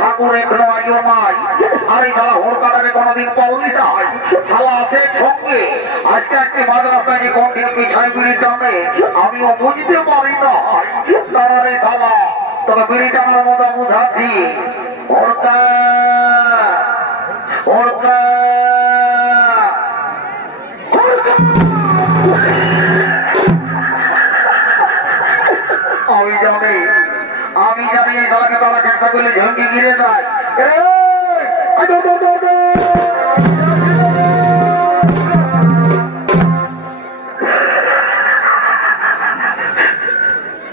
ঠাকুর এখনো আইও নাই আর এই শালা হোড়কাটাকে কোনোদিন পাওয়াই নাই শালা আছে সঙ্গে আজকে আজকে মাঝ রাস্তায় যে কোন দিন পিছাই বিড়ি টানে আমিও বুঝতে পারি না তারা শালা তোকে বিড়ি টানার মতো বুঝাচ্ছি হোড়কা হোড়কা আমি জানি এই শালাকে তারা চেষ্টা করলে ঝুঁকি গিরে যায়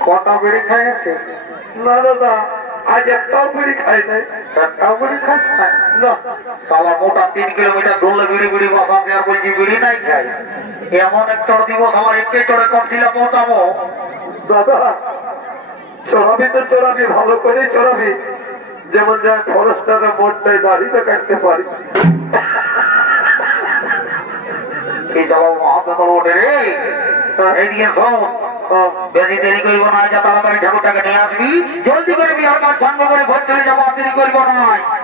কটা বেড়ি খাইছে না দাদা আজ একটাও বিড়ি খাই নাই একটাও বিড়ি খাস না শালা মোটা 3 কিলোমিটার দৌড়লে বিড়ি বিড়ি বসা দেওয়ার বলছি বিড়ি নাই খাই এমন এক চড় দিব শালা একে চড়ে করছিল পৌঁছাবো দাদা চড়াবি তো চড়াবি ভালো করে চড়াবি যেমন যা খরচটাকে মোটটাই দাড়িতে কাটতে পারি এই যাবো মহাপ্রভু ওঠে রে এইদিকে শোন বেশি দেরি করব না যা তাড়াতাড়ি ঠাকুরটাকে নিয়ে আসবি জলদি করে বিহার কাজ সাঙ্গ করে ঘর চলে যাবো আর দেরি করবো না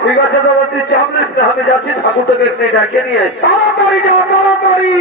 ঠিক আছে দাদা তুই চাপ নিস না আমি যাচ্ছি ঠাকুরটাকে একটু ডাকে নিয়ে তাড়াতাড়ি যাও তাড়াতাড়ি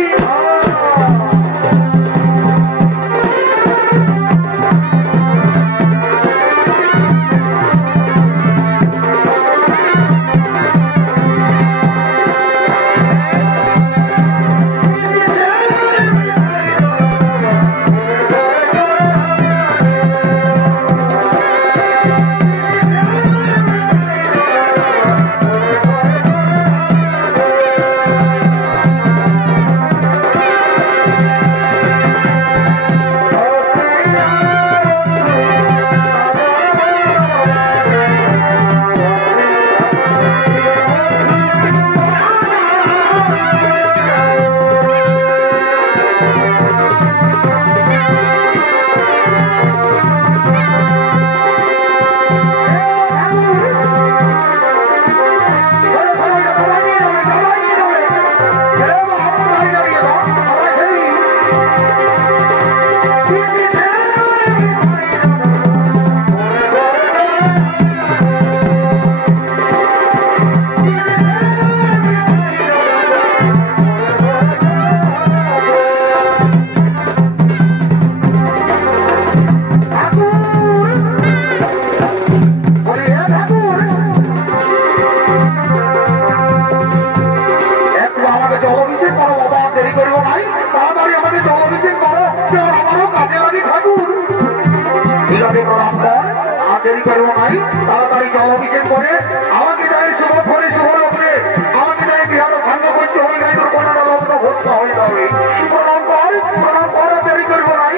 তাড়াতাড়ি জল অভিষেক করে আমাকে যাই শুভ ফলে শুভ লগ্নে আমাকে যাই বিহার সাঙ্গ করতে হয়ে যাই তোর কোনটা লগ্ন ভর্তি হয়ে যাবে প্রণাম কর দেরি করবো নাই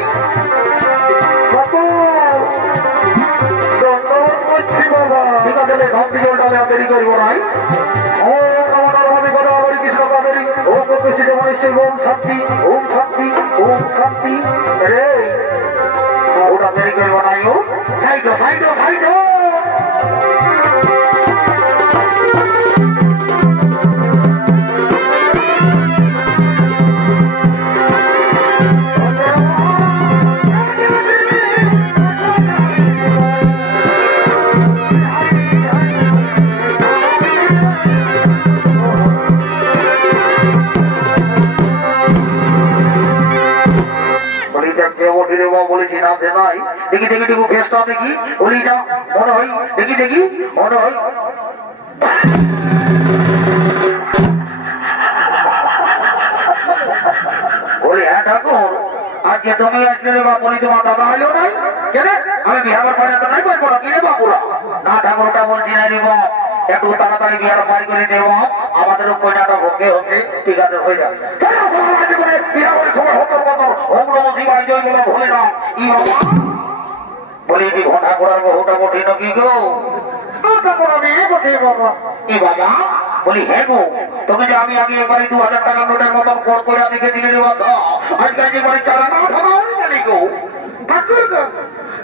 করব নাই ওম নমো নরহরি গোদাবরী কৃষ্ণ কাবেরী ওম কৃষ্ণ মনীষী ওম শান্তি ওম শান্তি ওম শান্তি রে ওটা দেরি করব নাই ও সাইড সাইড সাইড বলেছি না যে নাই দেখি দেখি দেখি ফেসটা দেখি বলি না মনে হয় দেখি দেখি মনে হয় বলি হ্যাঁ ঠাকুর আজকে তুমি আসলে বা বলি তোমার দাদা হইলেও নাই কেন আমি বিহারের পরে তো নাই পারবো না কিনে বাপুরা না ঠাকুরটা বলছি না নিব একটু তাড়াতাড়ি বিহার বাড়ি করে দেব আমাদেরও কইনাটা ভোগে হচ্ছে ঠিক আছে হয়ে যাবে বিহারের সময় হতো মতো ওম নমঃ শিবায় জয় বলে ভুলে না ই বাবা বলি কি ঘটা করার বহুটা বটি নাকি গো কি বাবা বলি হ্যাঁ গো তোকে যে আমি আগে এবারে 2000 টাকা নোটের মতন কোড করে আমি গেছিলে রে বাবা আজকে এবারে চালানো ধরা হয়ে গেলি গো ঠাকুর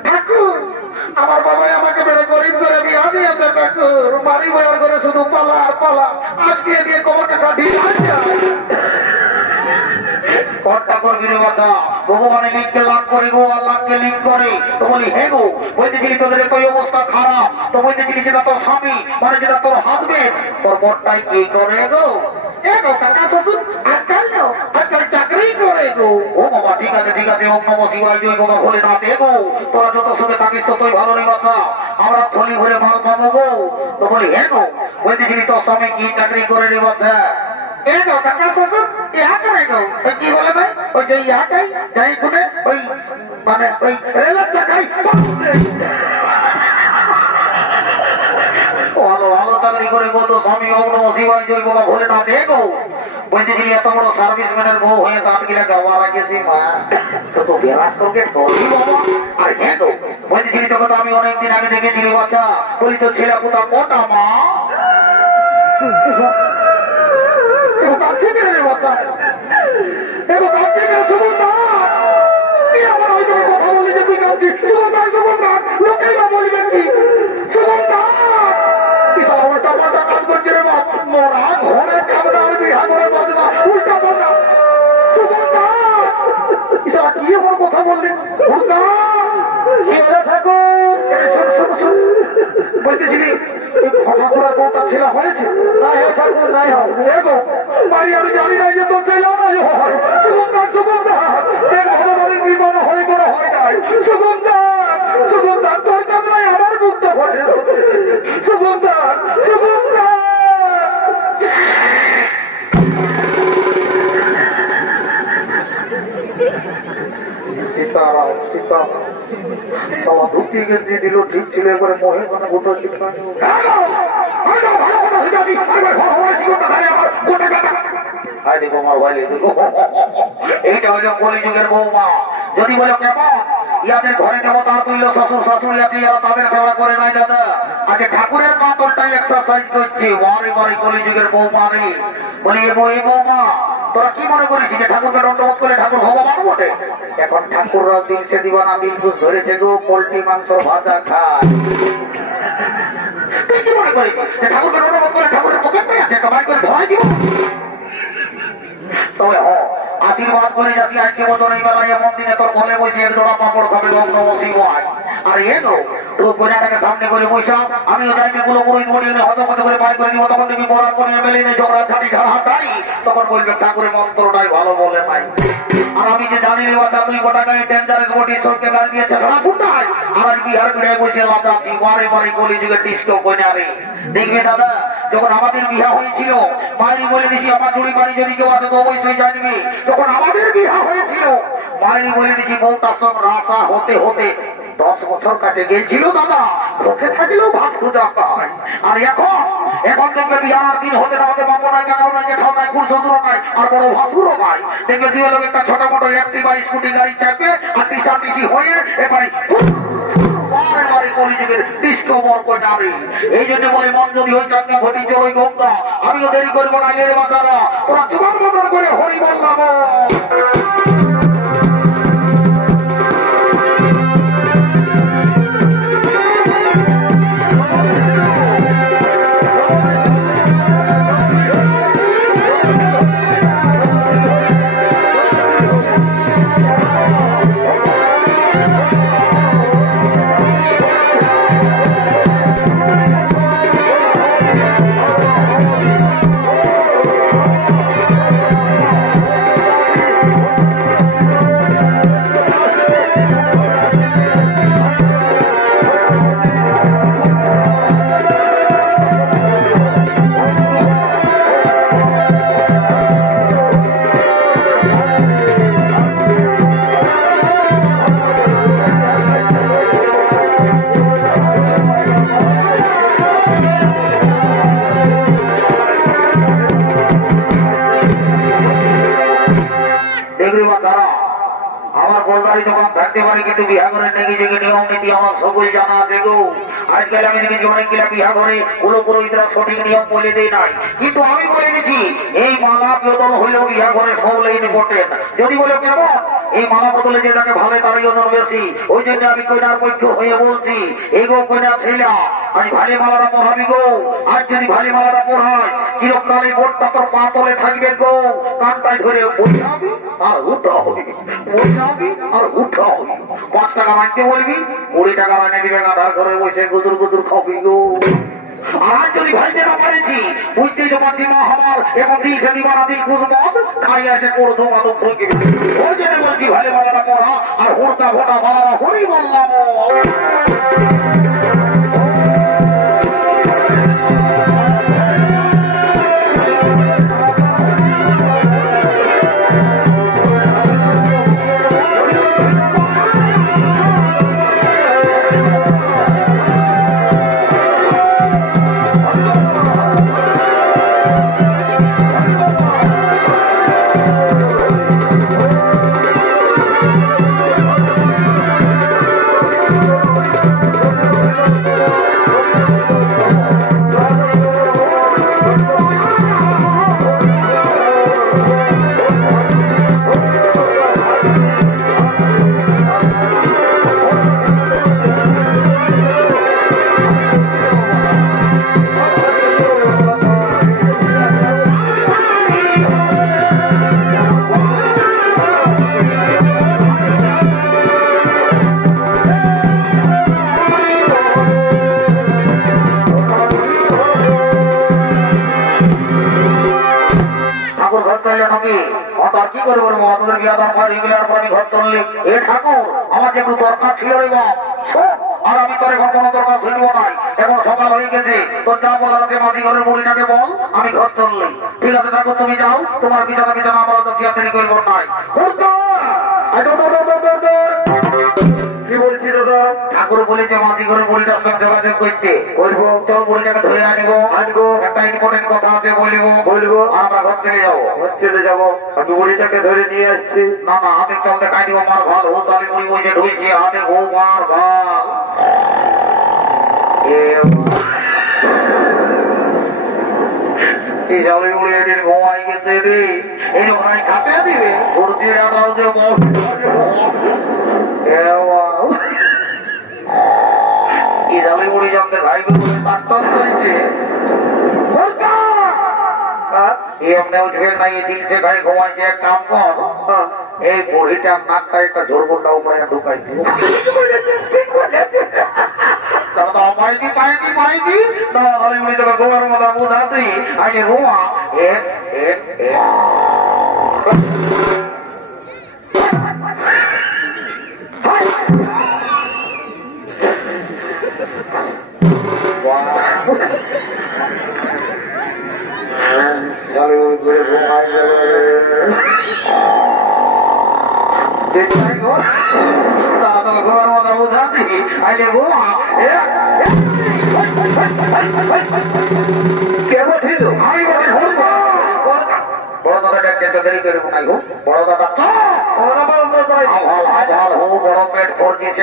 ঠাকুর আমার বাবা আমাকে বেড়ে গরিব করে বিয়া দিয়েছে ঠাকুর বাড়ি বয়ার করে শুধু পালা আর পালা আজকে দিয়ে কবর টাকা ঢিল আছে কর্তা করবি রে বাবা ভগবানের লিঙ্ককে লাভ করে গো আল্লাহকে লিঙ্ক করে তো বলি হে গো বলতেছিলি তোদের কই অবস্থা খারাপ তো বলতেছিলি যেটা তোর স্বামী মানে যেটা তোর হাজবেন্ড তোর বরটাই কি করে গো টাকা শ্বশুর আজকাল আজকাল চাকরি করে গো ও বাবা ঠিক আছে ওম নমঃ শিবায় জয় বাবা ভোলে না দে গো তোরা যত সুখে থাকিস ততই ভালো রে বাবা আমরা থলি ভরে মাল পাবো গো তো বলি হে গো বলতেছিলি তোর স্বামী কি চাকরি করে রে বাচ্চা টাকা শ্বশুর ইহা করে গো কি বলে ভাই ওই যে ইহাটাই যাই শুনে ওই মানে ওই রেলের চাকাই ভালো ভালো চাকরি করে গো তো স্বামী ওম নমঃ শিবায় জয় বাবা ভোলে না দে গো বলতেছিলি এত বড় সার্ভিসম্যানের বউ হয়ে দাঁত গিলা গাওয়া রাখেছি মা তো বেরাস তোকে তোরই বাবা আর হ্যাঁ গো বলতেছিলি তোকে তো আমি অনেকদিন আগে দেখেছিলি বাচ্চা বলি তো ছেলে কোথা কোটা মা কথা বলি যে তুই কাঁদছিস লোকেই বা বলবেন কি কাজ করছে রে বাপ মোরা ঘরে কামড়ার বিহা করে বাজনা উল্টা পাল্টা কি এমন কথা বললেন বলতেছিলি ঠাকুরের বউটা ছেলে হয়েছে নাই হয় ঠাকুর নাই হয় বাড়ি আমি জানি নাই যে তোর ছেলে নাই হয় ভগবানের বিমান হয়ে করে হয় নাই সুগন্ধা তোর কামরায় আমার মুক্ত হয়ে সুগন্ধা সীতারাম সীতা সবা ঢুকিয়ে গেছে দিল ঠিক ছিল এবারে মোহে মানে গোটা চিন্তা এইটা হলো কলিযুগের বৌমা যদি বলো কেমন ইয়াদের ঘরে দেবতা তুল্য শ্বশুর শাশুড়ি আছে তাদের সেবা করে নাই দাদা আগে ঠাকুরের মাতলটাই এক্সারসাইজ করছে বারে বারে কলিযুগের বৌমা রে বলি এই বৌমা তোরা কি মনে করিস যে ঠাকুরকে দণ্ডবোধ করে ঠাকুর ভগবান বটে এখন ঠাকুররাও দিলসে দিবানা বিলকুস ধরেছে গো পোল্ট্রি মাংস ভাজা খায় তুই কি মনে করিস যে ঠাকুরকে দণ্ডবোধ করে ঠাকুরের পকেটে আছে একটা বাড়ি করে ধরাই দিব তবে আশীর্বাদ করে যাচ্ছি আজকে বছর এই বেলায় এমন দিনে তোর ঘরে বসে এক জোড়া পাপড় খাবে ওম নমঃ শিবায় আর তুই কন্যাটাকে সামনে করে বসা আমিও যাইতে গুলো পুরোহিত মরিয়ে হতপথ করে বাড়ি করে দিব তখন দেখবি বরাত করে এমএলএ নেই ঝগড়া ঝাড়ি ঝাড়া দাঁড়ি তখন বলবে ঠাকুরের মন্ত্রটাই ভালো বলে নাই আর আমি যে জানি রে বাচ্চা তুই গোটা গায়ে ডেঞ্জারাস বডি সরকে গাল দিয়েছে সারা ফুটায় আর আজ বিহার বিড়ায় বসে লাদাচ্ছি বারে বারে কলিযুগের ডিস্কো কন্যা রে দেখবে দাদা যখন আমাদের বিয়া হয়েছিল মায়েরই বলে দিছি আমার জুড়ি বাড়ি যদি কেউ আছে তো অবশ্যই জানবি যখন আমাদের বিয়া হয়েছিল মায়েরই বলে দিছি বউটার সঙ্গে রাসা হতে হতে 10 বছর কাটে গেছিল দাদা ভোকে থাকলেও ভাত খুঁজা পায় আর এখন দেখবে বিয়ার দিন হতে না হতে বাবু নাই কাকাও নাই জেঠাও নাই কুলশত্রু নাই আর বড় ভাসুরও নাই দেখবে দুই লোক একটা ছোট মোটো একটি বা স্কুটি গাড়ি চাপে আর টিসা টিসি হয়ে এবারে কলিযুগের ডিসকভার কোটারে। এই জন্য বলে মন যদি ওই চাঙ্গা ঘটি ওই গঙ্গা, আমিও দেরি করবো না এর বাঁচারা, তোরা জীবন মতন করে হরি বললাম। আমার গোলদারি দোকান থাকতে পারে, কিন্তু বিহা করে নেগে যে নিয়ম নীতি আমার সকল জানা আছে গো। আজকাল আমি দেখেছি অনেকগুলা বিহা করে পুরো পুরোহিতরা সঠিক নিয়ম বলে দেয় নাই, কিন্তু আমি বলে দিচ্ছি এই মালা বেতন হলেও বিহা করে সব লাইন করতেন। যদি বলে কেমন এই মালা বদলে যে তাকে ভালো তারই ওজন বেশি, ওই জন্য আমি কইনার পক্ষ হয়ে বলছি এই গো কইনা ছেলা আজ ভালে মালাটা পড়াবি গো। আজ যদি ভালে মালাটা পড়ায় চিরকালে বোটটা তোর পা তলে থাকবে গো, কানটায় ধরে বইয়াবি আর উঠা হবি, বইয়াবি আর উঠা হবি। 5 টাকা মানতে বলবি, 20 টাকা মানে দিবে, গাধার ঘরে বসে গুদুর গুদুর খাবি গো। আর যদি ভাইতে না পারেছি বুঝতেই তো পারছি মা আমার এখন দিয়েছে দিবানা দিল কুজমত খাই আসে করতো মাদক ঢুকে। ওই জন্য বলছি ভালে মালাটা পড়া আর হুড়কা ভোটা ভাড়া হরি বললাম। কি করবো তোমাদের বিয়াদার পর রেগুলার পর আমি ঘর চললি এ ঠাকুর আমার একটু দরকার ছিল রে বাপ, আর আমি তোর এখন কোনো দরকার শুনবো নাই। এখন সকাল হয়ে গেছে, তোর যা বলার আছে মাঝি ঘরের বুড়িটাকে বল, আমি ঘর চললি। ঠিক আছে ঠাকুর তুমি যাও, তোমার বিছানা বিছানা আমার তো চেয়ার দেরি করবো নাই। কি বলছি দাদা? ঠাকুর বলেছে মাঝি ঘরের বুড়িটার সঙ্গে যোগাযোগ করতে বলবো, চল বুড়িটাকে ধরে আনবো, একটা ইম্পর্টেন্ট কথা আছে বলবো, আর আমরা ঘর চলে যাবো। আমি বুড়িটাকে ধরে নিয়ে আসছি। না না হাতে চল দেখাই দিব মার ভাল হো, তাহলে বুড়ি বইছে ঢুকছে হাতে গো মার ভাল। এই যাবে বুড়ি এদিন ঘুমাই গেছে রে, এই ওখানে খাতে দিবে ভর্তির আটাও যে বুড়ি জানতে খাই বলে ডাক্তার চাইছে উঠবে নাই দিল সে খাই ঘুমাইছে। এক কাম কর, এই বুড়িটার নাকটা একটা ঝোরগোটা উপরে ঢুকাই দিয়ে ঘুমার মতো বুঝাতে আগে ঘুমা বড় দাদা ডাকছে তো দেরি করবো নাই গো। বড় দাদা বড় পেট ফোর দিয়েছে।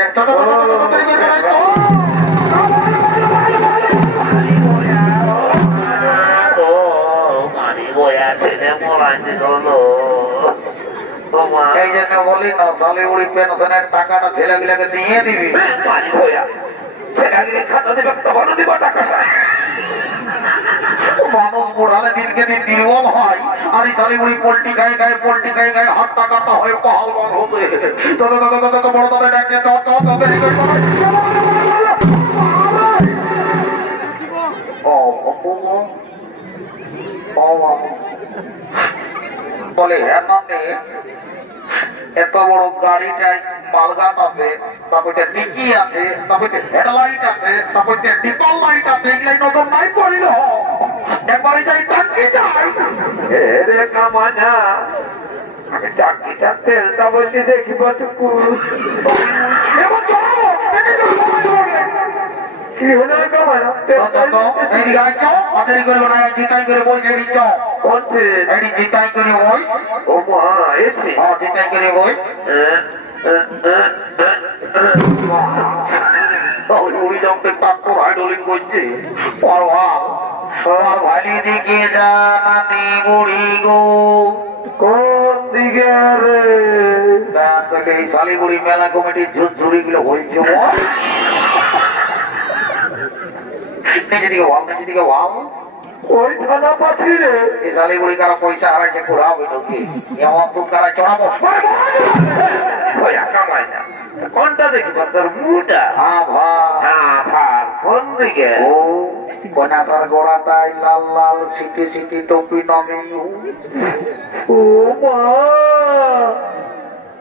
বলি না শালিগুড়ি পেনশনের টাকাটা ছেলেগুলোকে দিয়ে দিবি ছেলেগুলি খাতা দেবে তখনও দিব টাকাটা মানুষ বুড়ালে দিনকে দিন নির্মম হয় আর এই শালিগুড়ি পোল্ট্রি গায়ে গায়ে পোল্ট্রি গায়ে গায়ে হাত টাকাটা হয়ে পাহাল বন্ধ হতে তত বড় তাদের ডাকছে বলে এত বড় গাড়িটায় মালগান আছে তারপরে ডিকি আছে তারপরে হেডলাইট আছে তারপরে ডিপল লাইট আছে এগুলাই নজর নাই পড়িল একবারে যাই টাকি যাই রে কামানা আমি চাকরিটা তেলটা বলছি দেখি বটুকু কি হলো কামানা এদিকে আইছো আমাদের করবো না জিতাই করে বলছে দিচ্ছ এটি জিতাই করে বই ও মা এসে জিতাই করে বই উড়ি জমতে তাক্কর হাইড্রোলিক করছে তোমার ভালি দিকে জানাতি বুড়ি গো কোন দিকে রে এই শালিগুড়ি মেলা কমিটির ঝুড়ঝুড়ি গুলো হয়েছে নিচে দিকে ভাব নিচে দিকে ভাব ওই থানা পাঠি রে এই শালিগুড়ি কারা পয়সা হারাইছে ঘোরা হবে নাকি এমন তুম কারা চড়াবো কামাই না কোনটা দেখি তোর মুটা কোন দিকে ও কোনাটার গোড়াটাই লাল লাল সিটি সিটি টপি নামে ও মা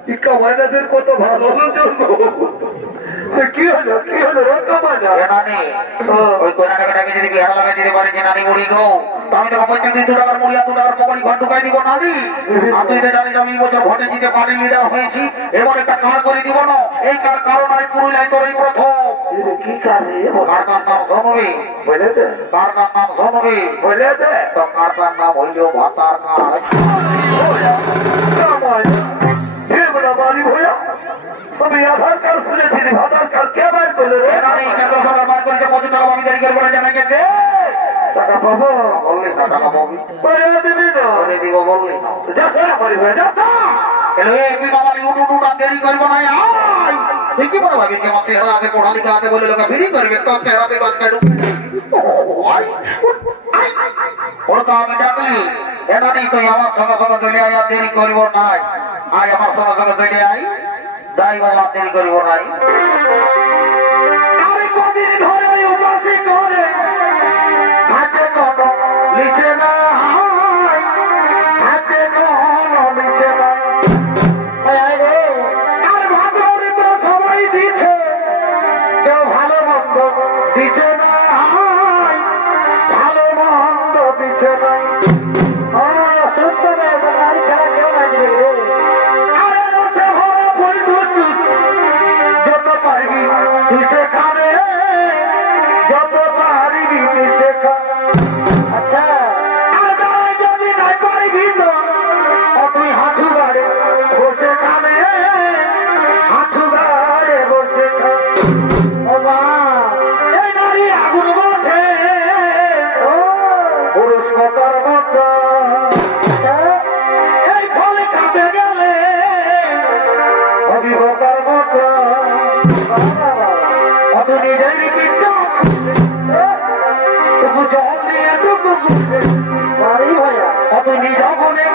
এই কামাইনাদের কত ভালো জন্য কি হলো কামাইনা ওই কোনাটাকে যদি বিহার লাগাই দিতে পারে যে নানি মুড়ি গো আমি তো 25 টাকার মুড়ি 2 টাকার পকড়ি ঘর ঢুকাই দিব নানি আর তুই তো জানিস আমি এই বছর ভোটে জিতে পারি লিডার হয়েছি এবার একটা কার্ড করে দিব না এই কার্ড কারণ আমি পুরুলিয়ায় তোর এই প্রথম কি কার্ডের নাম শোনবি বলে দে কার্ডের নাম শোনবি বলে দে তো কার্ডের নাম হইল ভাতার কার্ড তুমি আধার কার্ড শুনেছিলি আধার কার্ড কে বার করলো রে আমি কেন্দ্র সরকার বার করেছে 25 টাকা আমি দেরি করবো না জানা গেছে টাকা পাবো বললি না টাকা পাবি পরে দিবি না পরে দিব বললি না যা সরে পরে হয়ে যা এলো তুই বাবা উঠা দেরি করবো না আয় তুই কি বলে ভাবি যে আমার চেহারা আগে পড়ালিখা আছে বলে লোকে ফিরি করবে তোর চেহারাতে বাচ্চা ঢুকে ওটা আমি ডাকলি এটা নেই তুই আমার সঙ্গে সঙ্গে চলে আয় আর দেরি করবো নাই আয় আমার সঙ্গে সঙ্গে চলে আয় যাই বাবা দেরি করবো নাই আরে কদিন ধরে উপাসি করে হাতে কোনো লিখে না হাতে কোনো লিখে না আর ভাবরে তো সবাই দিছে কেউ ভালো মন্দ দিছে না ভালো মন্দ দিছে না সত্য না গাড়ি ছাড়া কেউ না দিবে রে যত পারবি তুই শেখাবে যত পারবি তুই শেখা আচ্ছা আর যদি নাই পারবি তো তুই হাঁটু গাড়ে বসে খাবে হাঁটু গাড়ে বসে খা ও মা এই নারী আগুন বসে পুরুষ মতার মতো এই ফলে কাঁপে গেলে অভিভোগার মতো অত নিজের টুকু জল দিয়ে টুকু অত নিজ গুণে